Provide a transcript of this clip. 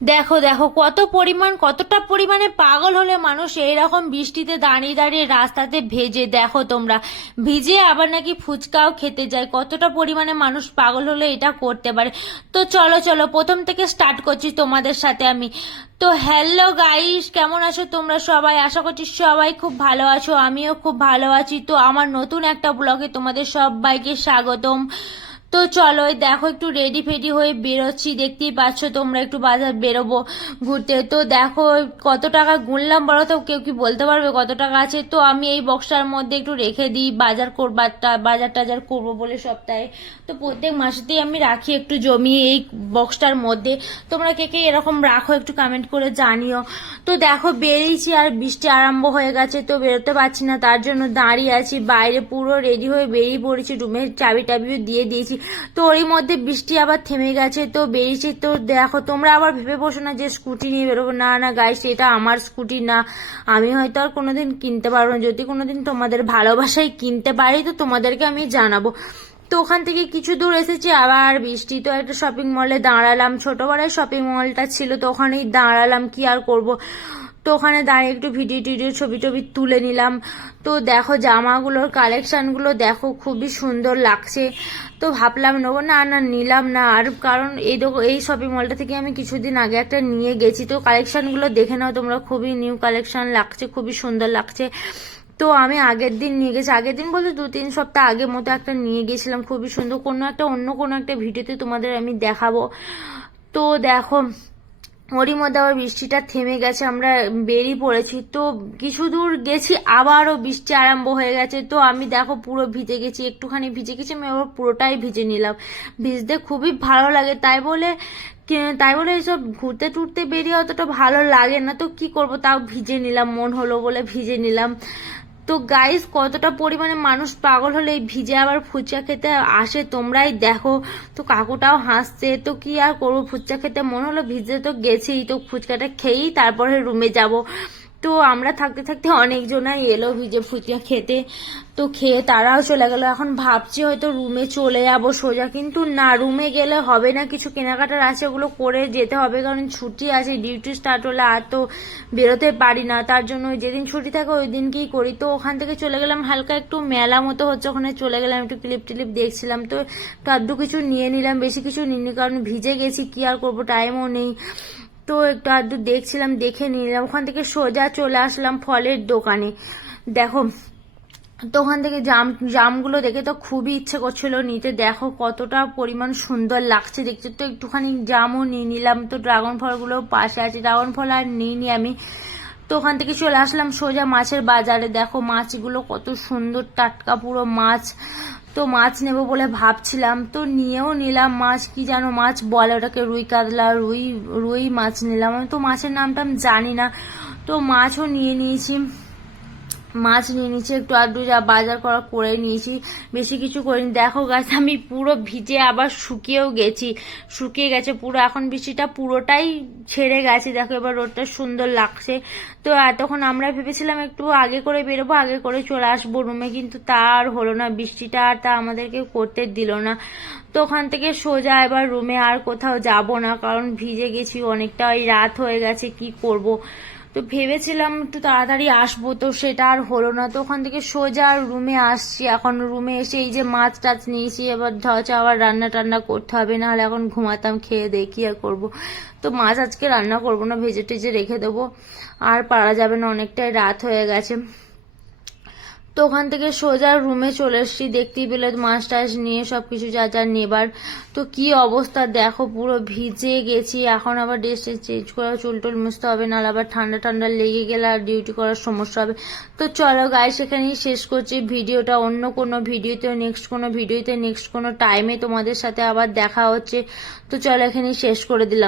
দেখো দেখো, কত পরিমাণ, কতটা পরিমাণে পাগল হলে মানুষ এইরকম বৃষ্টিতে দাঁড়িয়ে দাঁড়িয়ে রাস্তাতে ভেজে, দেখো তোমরা, ভিজে আবার নাকি ফুচকাও খেতে যায়। কতটা পরিমাণে মানুষ পাগল হলে এটা করতে পারে। তো চলো চলো, প্রথম থেকে স্টার্ট করছি তোমাদের সাথে আমি। তো হ্যালো গাইস কেমন আছো তোমরা সবাই? আশা করছি সবাই খুব ভালো আছো, আমিও খুব ভালো আছি। তো আমার নতুন একটা ব্লগে তোমাদের সবাইকে স্বাগতম। তো চলো, এই দেখো একটু রেডি ফেডি হয়ে বেরোচ্ছি। দেখতেই পাচ্ছ তোমরা একটু বাজার বেরোবো ঘুরতে। তো দেখো, কত টাকা গুনলাম বলো তো? কেউ কি বলতে পারবে কত টাকা আছে? তো আমি এই বক্সটার মধ্যে একটু রেখে দিই, বাজার করবার বাজার টাজার করব বলে সপ্তাহে তো প্রত্যেক মাসেতেই আমি রাখি একটু জমিয়ে এই বক্সটার মধ্যে। তোমরা কে কে এরকম রাখো একটু কমেন্ট করে জানিও। তো দেখো, বেরিয়েছি আর বৃষ্টি আরম্ভ হয়ে গেছে, তো বেরোতে পারছি না। তার জন্য দাঁড়িয়ে আছি, বাইরে পুরো রেডি হয়ে বেরিয়ে পড়েছি। রুমের চাবি টাবিও দিয়ে দিয়েছি। তো ওরই মধ্যে বৃষ্টি আবার থেমে গেছে, তো বেরিয়েছে, তো দেখো তোমরা আবার ভেবে বসো না যে স্কুটি নিয়ে বেরোবো। না না গাইস এটা আমার স্কুটি না। আমি হয়তো আর কোনোদিন কিনতে পারব না। যদি কোনোদিন তোমাদের ভালোবাসায় কিনতে পারি, তো তোমাদেরকে আমি জানাব। তো ওখান থেকে কিছু দূর এসেছি, আবার বৃষ্টি তো একটা শপিং মলে দাঁড়ালাম। ছোটবেলায় শপিং মলটা ছিল, তো ওখানেই দাঁড়ালাম, কি আর করব? তো ওখানে দাঁড়িয়ে একটু ভিডিও টিডিও, ছবি টবি তুলে নিলাম। তো দেখো, জামাগুলোর কালেকশনগুলো দেখো, খুবই সুন্দর লাগছে। তো ভাবলাম নেব। না না, নিলাম না। আর কারণ এই দেখো এই শপিং মলটা থেকে আমি কিছুদিন আগে একটা নিয়ে গেছি। তো কালেকশনগুলো দেখে নাও তোমরা। খুবই নিউ কালেকশন লাগছে, খুবই সুন্দর লাগছে। তো আমি আগের দিন নিয়ে গেছি। আগের দিন বলতে দু, তিন সপ্তাহ আগের মতো একটা নিয়ে গেছিলাম। খুবই সুন্দর। কোনো একটা, অন্য কোনো একটা ভিডিওতে তোমাদের আমি দেখাবো। তো দেখো ওরই মধ্যে আবার বৃষ্টিটা থেমে গেছে, আমরা বেরিয়ে পড়েছি। তো কিছু দূর গেছি, আবারও বৃষ্টি আরম্ভ হয়ে গেছে। তো আমি দেখো পুরো ভিজে গেছি, একটুখানি ভিজে গেছি, আমি আবার পুরোটাই ভিজে নিলাম। ভিজতে খুবই ভালো লাগে, তাই বলে তাই বলে এইসব ঘুরতে টুরতে বেরিয়ে অতটা ভালো লাগে না। তো কি করব, তাও ভিজে নিলাম, মন হলো বলে ভিজে নিলাম। তো গাইস কতটা পরিমাণে মানুষ পাগল হলে এই ভিজে আবার ফুচকা খেতে আসে তোমরাই দেখো। তো কাকুটাও হাসছে, তো কি আর করব, ফুচকা খেতে মনে হলো, ভিজে তো গেছেই, তো ফুচকাটা খেয়েই তারপরে রুমে যাব। তো আমরা থাকতে থাকতে অনেকজনাই এলো ভিজে ফুচকা খেতে। তো খেয়ে তারাও চলে গেল। এখন ভাবছি হয়তো রুমে চলে যাব সোজা, কিন্তু না, রুমে গেলে হবে না। কিছু কেনাকাটার আছে, ওগুলো করে যেতে হবে, কারণ ছুটি আছে, ডিউটি স্টার্ট হলে আর তো বেরোতে পারি না। তার জন্য যেদিন ছুটি থাকে, ওই দিনকেই করি। তো ওখান থেকে চলে গেলাম, হালকা একটু মেলা মতো হচ্ছে ওখানে চলে গেলাম, একটু ক্লিপ টিলিপ দেখছিলাম। তো আধটু কিছু নিয়ে নিলাম, বেশি কিছু নিইনি, কারণ ভিজে গেছি, কি আর করব টাইমও নেই। তো একটু আধটু দেখছিলাম, দেখে নিলাম। ওখান থেকে সোজা চলে আসলাম ফলের দোকানে। দেখো, তো ওখান থেকে জাম, জামগুলো দেখে তো খুবই ইচ্ছে করছিল নিতে। দেখো কতটা পরিমাণ সুন্দর লাগছে দেখতে তো একটুখানি জামও নিয়ে নিলাম। তো ড্রাগন ফলগুলো পাশে আছে ড্রাগন ফল আর নিইনি আমি। তো ওখান থেকে চলে আসলাম সোজা মাছের বাজারে। দেখো মাছগুলো কত সুন্দর, টাটকা পুরো মাছ। তো মাছ নেব বলে ভাবছিলাম। তো নিয়েও নিলাম মাছ, কি যেন মাছ বলে ওটাকে, রুই কাতলা, রুই রুই মাছ নিলাম। আমি তো মাছের নামটা জানি না। তো মাছও নিয়ে নিয়েছি। মাছ নিয়ে নিয়েছি, একটু আধটু যা বাজার করা করে নিয়েছি, বেশি কিছু করিনি। দেখো গাছ আমি পুরো ভিজে আবার শুকিয়েও গেছি। শুকিয়ে গেছে পুরো, এখন বৃষ্টিটা পুরোটাই ছেড়ে গেছে। দেখো এবার রোদটা সুন্দর লাগছে। তো এতক্ষণ আমরা ভেবেছিলাম একটু আগে করে বেরোবো, আগে করে চলে আসব রুমে কিন্তু তার হলো না। বৃষ্টিটা আর তা আমাদেরকে করতে দিল না। তো ওখান থেকে সোজা এবার রুমে আর কোথাও যাব না, কারণ ভিজে গেছি অনেকটা ওই রাত হয়ে গেছে, কি করব? তো ভেবেছিলাম একটু তাড়াতাড়ি আসব, তো সেটা আর হলো না। তো ওখান থেকে সোজা রুমে আসছি। এখন রুমে এসে এই যে মাছ টাছ নিয়েছি, এবার ধরছে আবার রান্না টান্না করতে হবে না হলে এখন ঘুমাতাম, খেয়ে দেখি আর করব। তো মাছ আজকে রান্না করব না, ভেজে টেজে রেখে দেবো। আর পারা যাবে না, অনেকটাই রাত হয়ে গেছে। তো ওখান থেকে সোজা রুমে চলে এসেছি। দেখতেই পেলে মাছ টাছ নিয়ে সব কিছু যা যা নেবার। তো কি অবস্থা? দেখো, পুরো ভিজে গেছি। এখন আবার ড্রেস চেঞ্জ করে চুল টুল মুছতে হবে, নাহলে আবার ঠান্ডা ঠান্ডা লেগে গেলে আর ডিউটি করার সমস্যা হবে। তো চলো গাই সেখানেই শেষ করছি ভিডিওটা। অন্য কোনো ভিডিওতে নেক্সট কোনো ভিডিওতে নেক্সট কোনো টাইমে তোমাদের সাথে আবার দেখা হচ্ছে। তো চলো এখানেই শেষ করে দিলাম।